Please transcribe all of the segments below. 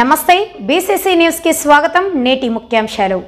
నమస్తే BCC news కి స్వాగతం। నేటి ముఖ్యాంశాలు।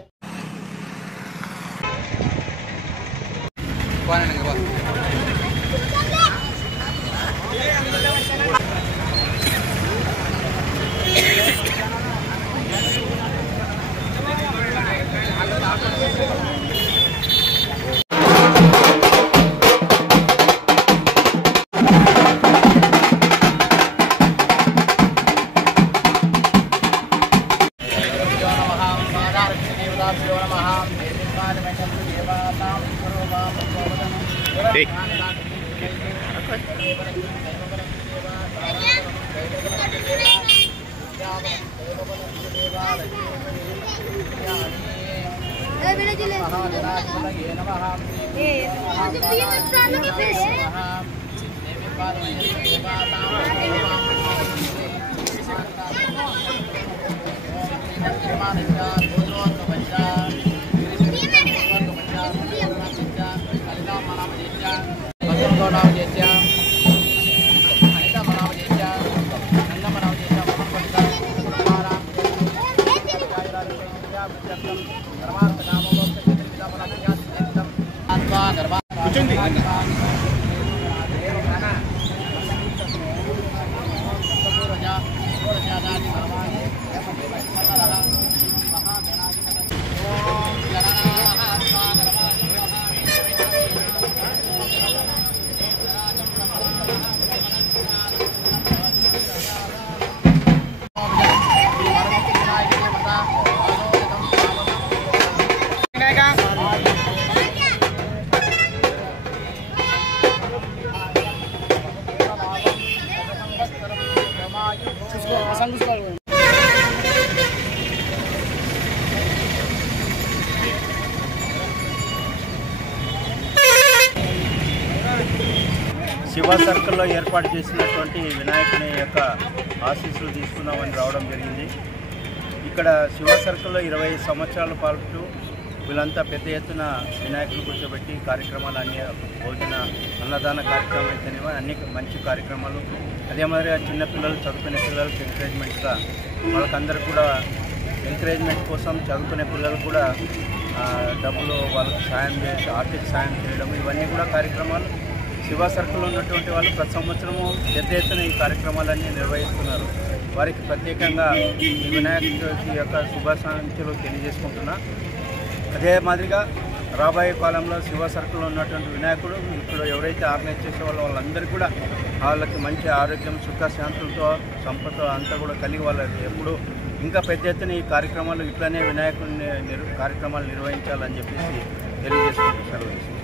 శివ సర్కిల్లో ఏర్పాటు చేసినటువంటి వినాయకుని యొక్క ఆశీస్సులు తీసుకుందామని రావడం జరిగింది। ఇక్కడ శివ సర్కిల్లో 20 సంవత్సరాల పాటు వీళ్ళంతా పెద్ద ఎత్తున వినాయకులు కూర్చోబెట్టి కార్యక్రమాలు అన్ని భోజన అన్నదాన కార్యక్రమం అయితేనేమో అన్ని మంచి కార్యక్రమాలు, అదే మాదిరిగా చిన్నపిల్లలు చదువుకునే పిల్లలకి ఎంకరేజ్మెంట్గా వాళ్ళకందరూ కూడా ఎంకరేజ్మెంట్ కోసం చదువుకునే పిల్లలు కూడా డబ్బులు వాళ్ళకి సాయం చేసి ఆర్థిక సాయం చేయడం ఇవన్నీ కూడా కార్యక్రమాలు శివ సర్కిల్లో ఉన్నటువంటి వాళ్ళు ప్రతి సంవత్సరము పెద్ద ఎత్తున ఈ కార్యక్రమాలన్నీ నిర్వహిస్తున్నారు। వారికి ప్రత్యేకంగా ఈ వినాయక చవితి యొక్క శుభాకాంక్షలు తెలియజేసుకుంటున్నా। అదే మాదిరిగా రాబోయే కాలంలో శివ సర్కిల్లో ఉన్నటువంటి వినాయకుడు ఇప్పుడు ఎవరైతే ఆర్గనైజ్ చేసే వాళ్ళందరికీ కూడా వాళ్ళకి మంచి ఆరోగ్యం సుఖశాంతులతో సంపద అంతా కూడా కలిగి వాళ్ళకి ఎప్పుడు ఇంకా పెద్ద ఎత్తున ఈ కార్యక్రమాలు ఇట్లనే వినాయకుడిని కార్యక్రమాలు నిర్వహించాలని చెప్పేసి తెలియజేసుకుంటూ సెలవు.